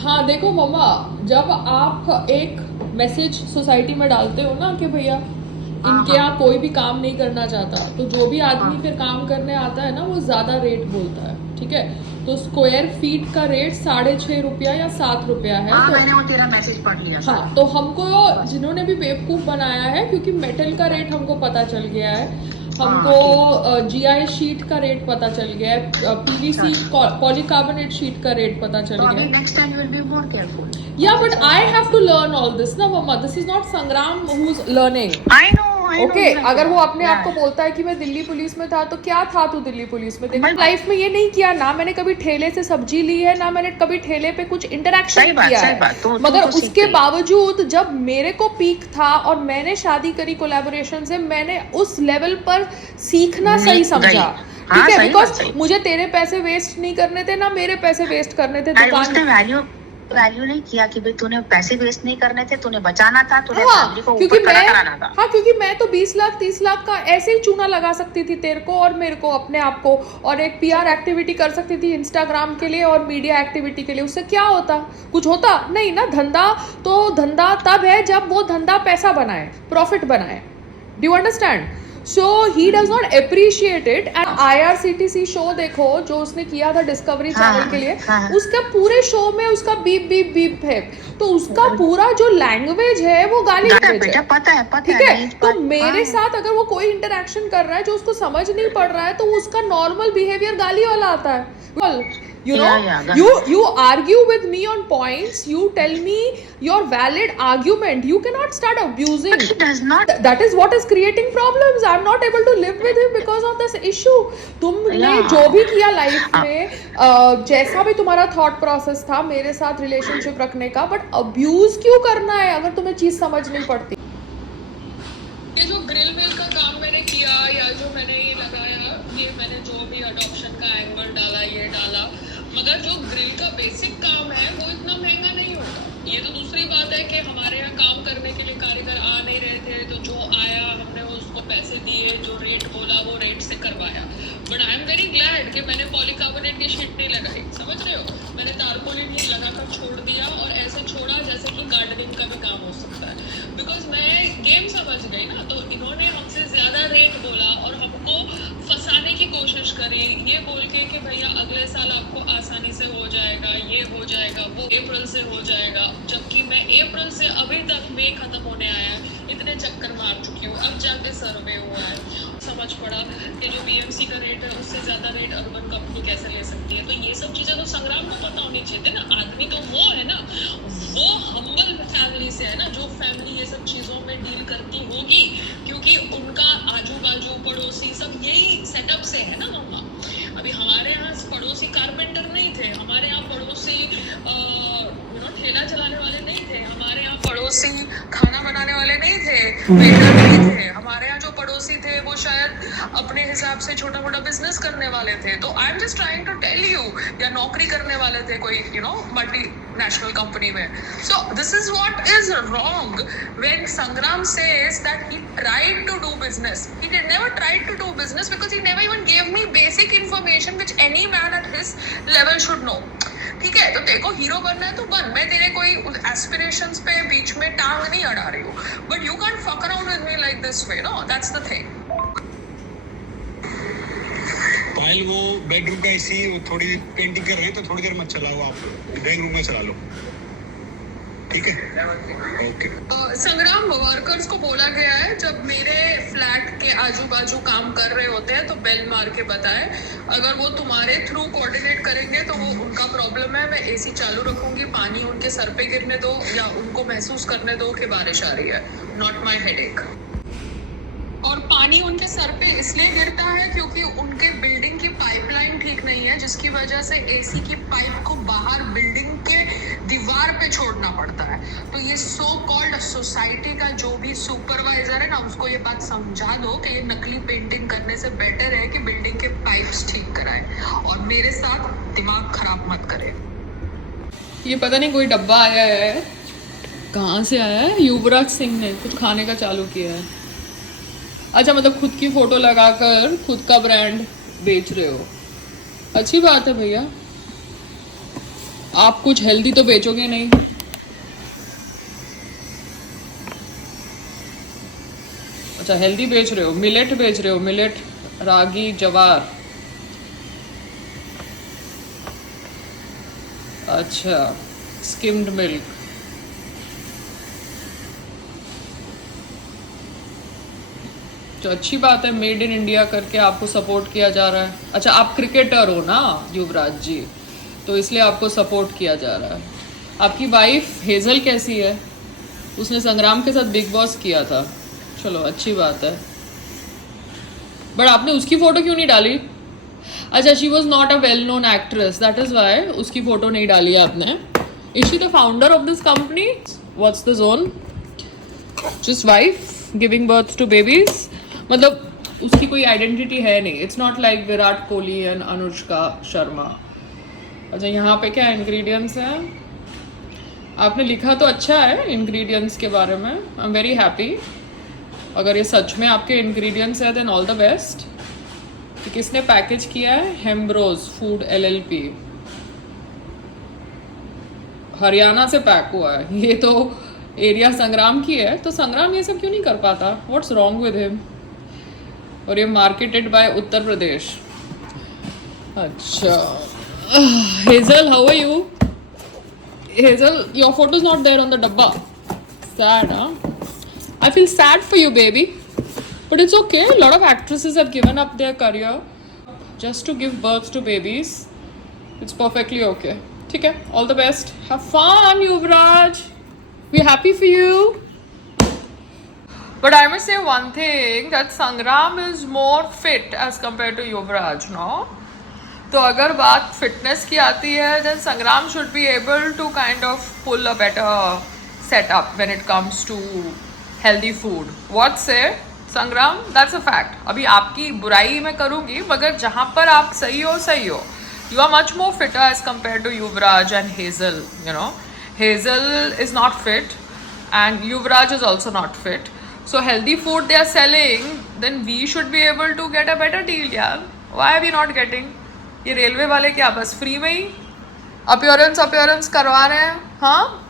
हाँ देखो मम्मा, जब आप एक मैसेज सोसाइटी में डालते हो ना कि भैया हाँ इनके हाँ यहाँ कोई भी काम नहीं करना चाहता, तो जो भी हाँ आदमी फिर काम करने आता है ना वो ज़्यादा रेट बोलता है, ठीक है। तो स्क्वायर फीट का रेट 6.5 रुपया या 7 रुपया है। हाँ, तो मैंने वो तेरा मैसेज पढ़ लिया हाँ, सारा। तो हमको बस। जिन्होंने भी बेवकूफ़ बनाया है, क्योंकि मेटल का रेट हमको पता चल गया है, हमको हाँ ठीक। जीआई शीट का रेट पता चल गया है, पीवीसी चल, पॉलीकार्बोनेट शीट का रेट पता चल तो गया अभी है। Next time will be more careful. या but I have to learn all this ना मम्मा, this is not Sangram who is learning. I know okay, you have to अगर वो लर्न। अपने या आप को बोलता है कि मैं दिल्ली पुलिस में था, तो क्या था तू दिल्ली पुलिस में? देखो मैं लाइफ में ये नहीं किया ना, मैंने कभी ठेले से सब्जी ली है ना, मैंने कभी ठेले पे कुछ इंटरेक्शन किया सही है। बात तो मगर तो सीख उसके गई। बावजूद जब मेरे को पीक था और मैंने शादी करी कोलैबोरेशन से, मैंने उस लेवल पर सीखना सही समझा। हाँ ठीक है, सही बात, बिकॉज सही। मुझे तेरे पैसे वेस्ट नहीं करने थे ना मेरे पैसे वेस्ट करने थे अरे दुकान। उसने वैल्यू वैल्यू नहीं किया कि भाई तूने पैसे वेस्ट नहीं करने थे, तूने बचाना था, तूने फैमिली को हाँ, क्योंकि ऊपर खड़ा मैं कराना था। हाँ, क्योंकि मैं तो 20 लाख 30 लाख का ऐसे ही चूना लगा सकती थी तेरे को और मेरे को, अपने आप को, और एक पीआर एक्टिविटी कर सकती थी इंस्टाग्राम के लिए और मीडिया एक्टिविटी के लिए। उससे क्या होता? कुछ होता नहीं ना। धंधा तो धंधा तब है जब वो धंधा पैसा बनाए, प्रॉफिट बनाए। Do you understand? So he does not appreciate it. And IRCTC show देखो जो उसने किया था डिस्कवरी हाँ चैनल के लिए, हाँ हाँ। उसका पूरे शो में उसका बीप बीप बीप है, तो उसका पूरा जो लैंग्वेज है वो गाली लैंग्वेज बेटा है। पता ठीक है है, नहीं तो पर मेरे हाँ। साथ अगर वो कोई इंटरेक्शन कर रहा है जो उसको समझ नहीं पड़ रहा है, तो उसका नॉर्मल बिहेवियर गाली वाला आता है। You know, या you argue with me on points, you tell me your valid argument, you cannot start abusing. But he does not. That is what is creating problems. I'm not able to live with him because of this issue. तुमने Yeah. जो भी किया life में, जैसा भी तुम्हारा thought process था मेरे साथ रिलेशनशिप रखने का, बट अब्यूज क्यों करना है अगर तुम्हें चीज समझ नहीं पड़ती? ये जो ग्रिल विल का काम मैंने किया, या जो मैंने ये लगाया, ये मैंने जो भी अडॉप्शन का एंगल डाला, ये डाला, मगर जो ग्रिल का बेसिक काम है वो इतना महंगा नहीं होता। ये तो दूसरी बात है कि हमारे यहाँ काम करने के लिए कारीगर आ नहीं रहे थे, तो जो आया हमने उसको पैसे दिए, जो रेट बोला वो रेट से करवाया। But I am very glad कि मैंने पॉलीकार्बोनेट की शीट नहीं लगाई, समझ रहे हो? मैंने तारपोलिन ही लगाकर छोड़ दिया, और ऐसे छोड़ा जैसे कि गार्डनिंग का भी काम हो सकता है। बिकॉज मैं गेम समझ गई ना, तो इन्होंने हमसे ज़्यादा रेट बोला और हमको फंसाने की कोशिश करी, ये बोल के कि भैया अगले साल आपको आसानी से हो जाएगा, ये हो जाएगा, वो अप्रैल से हो जाएगा। जबकि मैं अप्रैल से अभी तक मई खत्म होने आया है, इतने चक्कर मार चुकी हूँ, अब जाके सर्वे हुआ है, समझ पड़ा कि जो BMC का रेट है उससे ज़्यादा रेट अर्बन कंपनी कैसे ले सकती है। तो ये सब चीज़ें तो संग्राम को पता होनी चाहिए थी ना। आदमी तो वो है ना, वो हम्बल फैमिली से है ना, जो फैमिली ये सब चीज़ों में डील करती होगी, क्योंकि उनका आजू बाजू पड़ोसी सब यही सेटअप से है ना मम्मा। अभी हमारे यहाँ पड़ोसी कारपेंटर नहीं थे, हमारे यहाँ पड़ोसी ठेला चलाने वाले नहीं थे, हमारे यहाँ पड़ोसी खाना बनाने वाले नहीं थे, वेटर नहीं थे। हमारे यहाँ जो पड़ोसी थे वो शायद अपने हिसाब से छोटा मोटा बिजनेस करने वाले थे। तो I am just trying to tell you, या नौकरी करने वाले थे कोई मल्टी नेशनल कंपनी में। So this is what is wrong when Sangram says that he tried to do business. He did never tried to do business because he never even gave me basic information which any man at his level should know. ठीक है, तो तेरे को hero बनना है तो बन, मैं तेरे कोई एस्पिरेशंस पे बीच में टांग नहीं अड़ा रही हूँ, but you can fuck around with me like this way, no, that's the thing. Payal वो बेडरूम का एसी थोड़ी पेंटिंग कर रहे हैं, तो थोड़ी देर मत चलाओ, आप ड्राइंग रूम में चला लो, ठीक है? ओके। संग्राम, वर्कर्स को बोला गया है जब मेरे फ्लैट के आजू बाजू काम कर रहे होते हैं तो बेल मार के बताए, अगर वो तुम्हारे थ्रू कोऑर्डिनेट करेंगे तो वो उनका प्रॉब्लम है, मैं AC चालू रखूंगी, पानी उनके सर पे गिरने दो या उनको महसूस करने दो कि बारिश आ रही है, नॉट माई हेडेक। और पानी उनके सर पे इसलिए गिरता है क्योंकि उनके बिल्डिंग की पाइपलाइन ठीक नहीं है, जिसकी वजह से AC की पाइप को बाहर बिल्डिंग के दीवार पे छोड़ना पड़ता है। तो ये सो कॉल्ड सोसाइटी का जो भी सुपरवाइजर है ना, उसको ये बात समझा दो कि ये नकली पेंटिंग करने से बेटर है कि बिल्डिंग के पाइप्स ठीक कराए, और मेरे साथ दिमाग खराब मत करे। ये पता नहीं कोई डब्बा आया है, कहाँ से आया है? युवराज सिंह ने कुछ खाने का चालू किया है। अच्छा, मतलब खुद की फोटो लगाकर खुद का ब्रांड बेच रहे हो, अच्छी बात है भैया। आप कुछ हेल्दी तो बेचोगे नहीं? अच्छा हेल्दी बेच रहे हो, मिलेट बेच रहे हो, मिलेट, रागी, जवार। अच्छा, स्किम्ड मिल्क। तो अच्छी बात है, मेड इन इंडिया करके आपको सपोर्ट किया जा रहा है। अच्छा आप क्रिकेटर हो ना युवराज जी, तो इसलिए आपको सपोर्ट किया जा रहा है। आपकी वाइफ हेजल कैसी है? उसने संग्राम के साथ बिग बॉस किया था, चलो अच्छी बात है। बट आपने उसकी फोटो क्यों नहीं डाली? अच्छा she was not a well known actress, that is why उसकी फोटो नहीं डाली है आपने। Is she the founder of this company? What's the zone? Just wife giving birth to babies, मतलब उसकी कोई आइडेंटिटी है नहीं। It's not like Virat Kohli and Anushka Sharma. अच्छा यहाँ पे क्या इंग्रेडिएंट्स हैं? आपने लिखा तो अच्छा है इंग्रेडिएंट्स के बारे में, आई एम वेरी हैप्पी। अगर ये सच में आपके इंग्रेडिएंट्स है देन ऑल द बेस्ट। कि किसने पैकेज किया है? हेम्ब्रोज फूड LLP, हरियाणा से पैक हुआ है। ये तो एरिया संग्राम की है, तो संग्राम ये सब क्यों नहीं कर पाता? What's wrong with him? और ये मार्केटेड बाय उत्तर प्रदेश। अच्छा Hazel, how are you? Hazel, your photo is not there on the डब्बा। Sad, huh? I feel sad for you, baby. But it's okay. A lot of actresses have given up their career just to give birth to babies. It's perfectly okay. ठीक है, all the best. Have fun, Yuvraj. We're happy for you. But I must say one thing, that Sangram is more fit as compared to Yuvraj, no? तो अगर बात fitness की आती है, then Sangram should be able to kind of pull a better setup when it comes to healthy food. What say? संग्राम, that's a fact. अभी आपकी बुराई मैं करूंगी, मगर जहां पर आप सही हो सही हो। You are much more fitter as compare to Yuvraj and Hazel, you know. Hazel is not fit and Yuvraj is also not fit. So healthy food they are selling, then we should be able to get a better deal यार। Why are we not getting? ये railway वाले क्या बस free में ही appearance करवा रहे हैं? हाँ